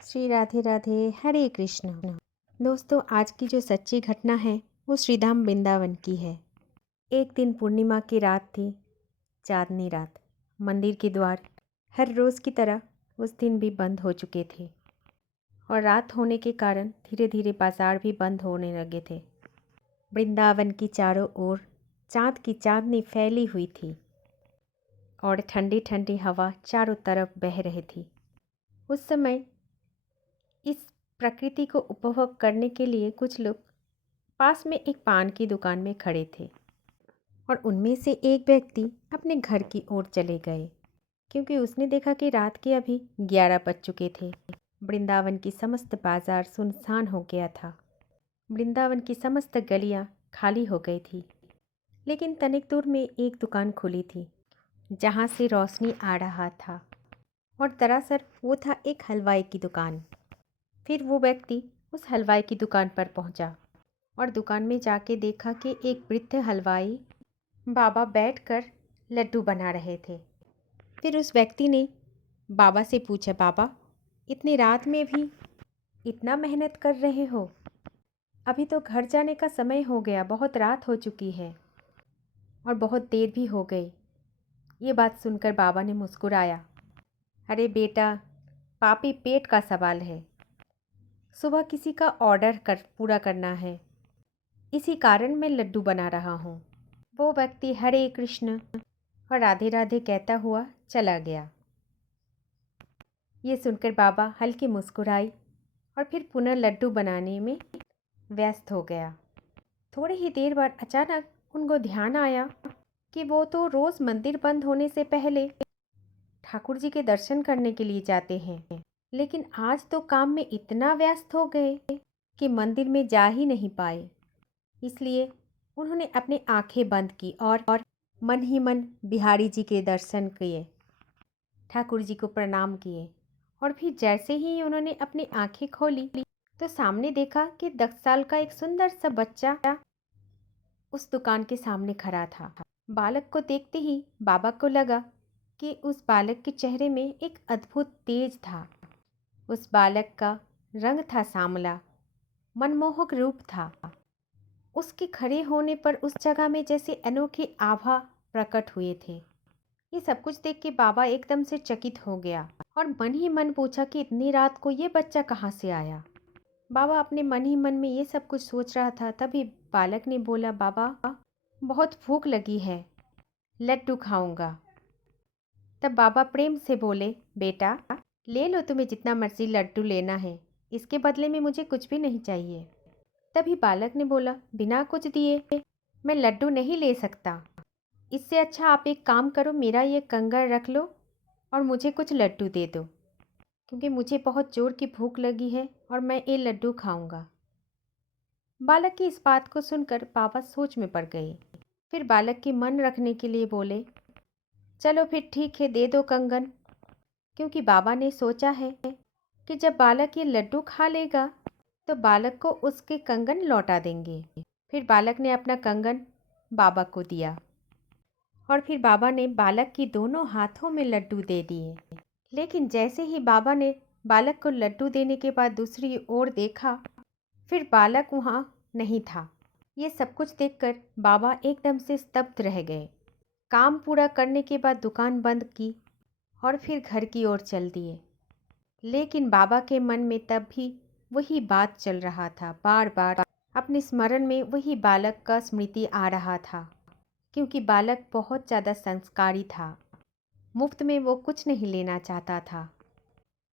श्री राधे राधे। हरे कृष्ण। दोस्तों, आज की जो सच्ची घटना है वो श्रीधाम वृंदावन की है। एक दिन पूर्णिमा की रात थी, चांदनी रात। मंदिर के द्वार हर रोज़ की तरह उस दिन भी बंद हो चुके थे और रात होने के कारण धीरे धीरे बाजार भी बंद होने लगे थे। वृंदावन की चारों ओर चाँद की चांदनी फैली हुई थी और ठंडी ठंडी हवा चारों तरफ बह रही थी। उस समय इस प्रकृति को उपभोग करने के लिए कुछ लोग पास में एक पान की दुकान में खड़े थे और उनमें से एक व्यक्ति अपने घर की ओर चले गए, क्योंकि उसने देखा कि रात के अभी 11 बज चुके थे। वृंदावन की समस्त बाजार सुनसान हो गया था। वृंदावन की समस्त गलियां खाली हो गई थी, लेकिन तनिक दूर में एक दुकान खुली थी जहां से रोशनी आ रहा था, और दरअसल वो था एक हलवाई की दुकान। फिर वो व्यक्ति उस हलवाई की दुकान पर पहुंचा और दुकान में जाके देखा कि एक वृद्ध हलवाई बाबा बैठकर लड्डू बना रहे थे। फिर उस व्यक्ति ने बाबा से पूछा, बाबा, इतनी रात में भी इतना मेहनत कर रहे हो? अभी तो घर जाने का समय हो गया, बहुत रात हो चुकी है और बहुत देर भी हो गई। ये बात सुनकर बाबा ने मुस्कुराया। अरे बेटा, पापी पेट का सवाल है। सुबह किसी का ऑर्डर पूरा करना है, इसी कारण मैं लड्डू बना रहा हूँ। वो व्यक्ति हरे कृष्ण और राधे राधे कहता हुआ चला गया। ये सुनकर बाबा हल्की मुस्कुराई और फिर पुनः लड्डू बनाने में व्यस्त हो गया। थोड़ी ही देर बाद अचानक उनको ध्यान आया कि वो तो रोज़ मंदिर बंद होने से पहले ठाकुर जी के दर्शन करने के लिए जाते हैं, लेकिन आज तो काम में इतना व्यस्त हो गए कि मंदिर में जा ही नहीं पाए। इसलिए उन्होंने अपनी आंखें बंद की और मन ही मन बिहारी जी के दर्शन किए, ठाकुर जी को प्रणाम किए। और फिर जैसे ही उन्होंने अपनी आंखें खोली तो सामने देखा कि 10 साल का एक सुंदर सा बच्चा उस दुकान के सामने खड़ा था। बालक को देखते ही बाबा को लगा कि उस बालक के चेहरे में एक अद्भुत तेज था। उस बालक का रंग था सांवला, मनमोहक रूप था। उसके खड़े होने पर उस जगह में जैसे अनोखी आभा प्रकट हुए थे। ये सब कुछ देख के बाबा एकदम से चकित हो गया और मन ही मन पूछा कि इतनी रात को ये बच्चा कहाँ से आया। बाबा अपने मन ही मन में ये सब कुछ सोच रहा था, तभी बालक ने बोला, बाबा, बहुत भूख लगी है, लड्डू खाऊंगा। तब बाबा प्रेम से बोले, बेटा ले लो, तुम्हें जितना मर्जी लड्डू लेना है, इसके बदले में मुझे कुछ भी नहीं चाहिए। तभी बालक ने बोला, बिना कुछ दिए मैं लड्डू नहीं ले सकता। इससे अच्छा आप एक काम करो, मेरा ये कंगन रख लो और मुझे कुछ लड्डू दे दो, क्योंकि मुझे बहुत जोर की भूख लगी है और मैं ये लड्डू खाऊंगा। बालक की इस बात को सुनकर बाबा सोच में पड़ गए। फिर बालक की मन रखने के लिए बोले, चलो फिर ठीक है, दे दो कंगन। क्योंकि बाबा ने सोचा है कि जब बालक ये लड्डू खा लेगा तो बालक को उसके कंगन लौटा देंगे। फिर बालक ने अपना कंगन बाबा को दिया और फिर बाबा ने बालक की दोनों हाथों में लड्डू दे दिए। लेकिन जैसे ही बाबा ने बालक को लड्डू देने के बाद दूसरी ओर देखा, फिर बालक वहाँ नहीं था। ये सब कुछ देखकर बाबा एकदम से स्तब्ध रह गए। काम पूरा करने के बाद दुकान बंद की और फिर घर की ओर चल दिए। लेकिन बाबा के मन में तब भी वही बात चल रहा था। बार बार अपने स्मरण में वही बालक का स्मृति आ रहा था, क्योंकि बालक बहुत ज़्यादा संस्कारी था। मुफ्त में वो कुछ नहीं लेना चाहता था।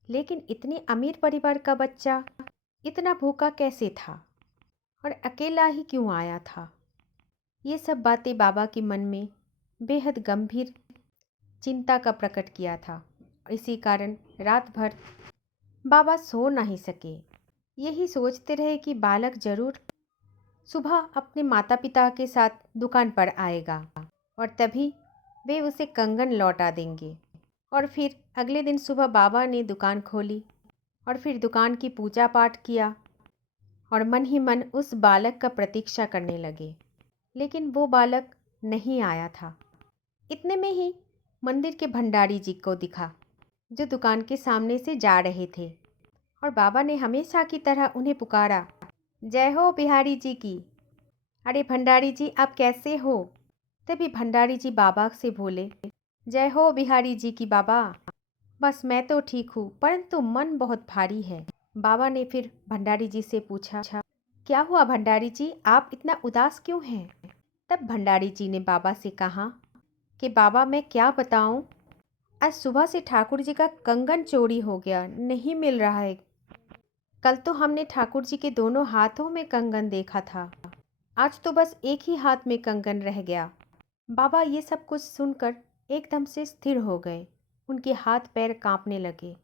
लेकिन इतने अमीर परिवार का बच्चा इतना भूखा कैसे था और अकेला ही क्यों आया था? ये सब बातें बाबा के मन में बेहद गंभीर चिंता का प्रकट किया था। इसी कारण रात भर बाबा सो नहीं सके। यही सोचते रहे कि बालक जरूर सुबह अपने माता पिता के साथ दुकान पर आएगा और तभी वे उसे कंगन लौटा देंगे। और फिर अगले दिन सुबह बाबा ने दुकान खोली और फिर दुकान की पूजा पाठ किया और मन ही मन उस बालक का प्रतीक्षा करने लगे। लेकिन वो बालक नहीं आया था। इतने में ही मंदिर के भंडारी जी को दिखा, जो दुकान के सामने से जा रहे थे। और बाबा ने हमेशा की तरह उन्हें पुकारा, जय हो बिहारी जी की। अरे भंडारी जी, आप कैसे हो? तभी भंडारी जी बाबा से बोले, जय हो बिहारी जी की बाबा। बस मैं तो ठीक हूँ, परंतु मन बहुत भारी है। बाबा ने फिर भंडारी जी से पूछा, क्या हुआ भंडारी जी, आप इतना उदास क्यों हैं? तब भंडारी जी ने बाबा से कहा कि बाबा मैं क्या बताऊं, आज सुबह से ठाकुर जी का कंगन चोरी हो गया, नहीं मिल रहा है। कल तो हमने ठाकुर जी के दोनों हाथों में कंगन देखा था, आज तो बस एक ही हाथ में कंगन रह गया। बाबा ये सब कुछ सुनकर एकदम से स्थिर हो गए, उनके हाथ पैर कांपने लगे।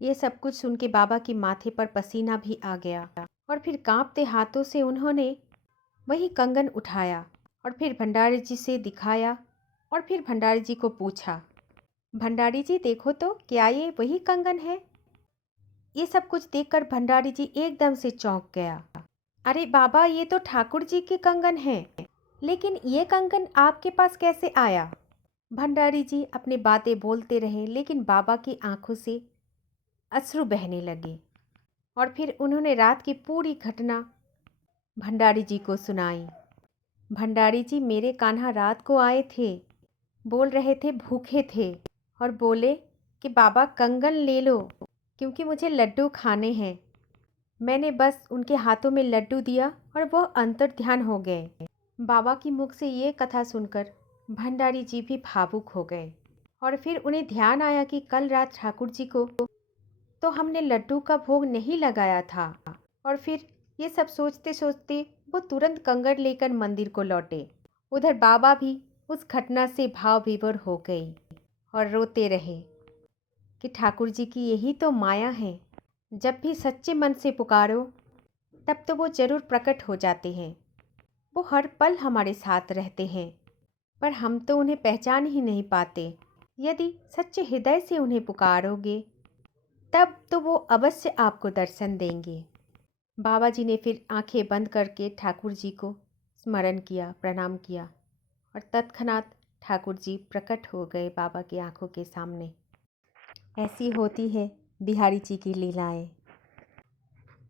ये सब कुछ सुन के बाबा के माथे पर पसीना भी आ गया और फिर कांपते हाथों से उन्होंने वही कंगन उठाया और फिर भंडारी जी से दिखाया और फिर भंडारी जी को पूछा, भंडारी जी देखो तो क्या ये वही कंगन है? ये सब कुछ देखकर भंडारी जी एकदम से चौंक गया। अरे बाबा, ये तो ठाकुर जी के कंगन है, लेकिन ये कंगन आपके पास कैसे आया? भंडारी जी अपनी बातें बोलते रहे, लेकिन बाबा की आंखों से अश्रु बहने लगे और फिर उन्होंने रात की पूरी घटना भंडारी जी को सुनाई। भंडारी जी, मेरे कान्हा रात को आए थे, बोल रहे थे भूखे थे और बोले कि बाबा कंगन ले लो क्योंकि मुझे लड्डू खाने हैं। मैंने बस उनके हाथों में लड्डू दिया और वो अंतर्ध्यान हो गए। बाबा की मुख से ये कथा सुनकर भंडारी जी भी भावुक हो गए और फिर उन्हें ध्यान आया कि कल रात ठाकुर जी को तो हमने लड्डू का भोग नहीं लगाया था। और फिर ये सब सोचते सोचते वो तुरंत कंगन लेकर मंदिर को लौटे। उधर बाबा भी उस घटना से भाव विभोर हो गई और रोते रहे कि ठाकुर जी की यही तो माया है, जब भी सच्चे मन से पुकारो तब तो वो जरूर प्रकट हो जाते हैं। वो हर पल हमारे साथ रहते हैं, पर हम तो उन्हें पहचान ही नहीं पाते। यदि सच्चे हृदय से उन्हें पुकारोगे तब तो वो अवश्य आपको दर्शन देंगे। बाबा जी ने फिर आंखें बंद करके ठाकुर जी को स्मरण किया, प्रणाम किया और तत्क्षणात ठाकुर जी प्रकट हो गए बाबा की आंखों के सामने। ऐसी होती है बिहारी जी की लीलाएं।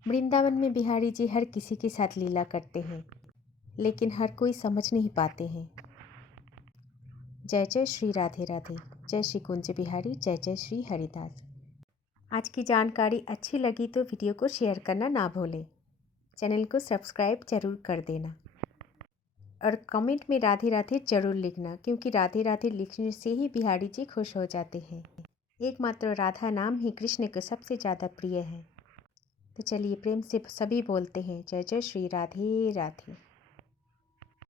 वृंदावन में बिहारी जी हर किसी के साथ लीला करते हैं, लेकिन हर कोई समझ नहीं पाते हैं। जय जय श्री राधे राधे, जय श्री कुंज बिहारी, जय जय श्री हरिदास। आज की जानकारी अच्छी लगी तो वीडियो को शेयर करना ना भूलें। चैनल को सब्सक्राइब जरूर कर देना और कमेंट में राधे राधे जरूर लिखना, क्योंकि राधे राधे लिखने से ही बिहारी जी खुश हो जाते हैं। एकमात्र राधा नाम ही कृष्ण को सबसे ज़्यादा प्रिय है। तो चलिए प्रेम से सभी बोलते हैं, जय जय श्री राधे राधे।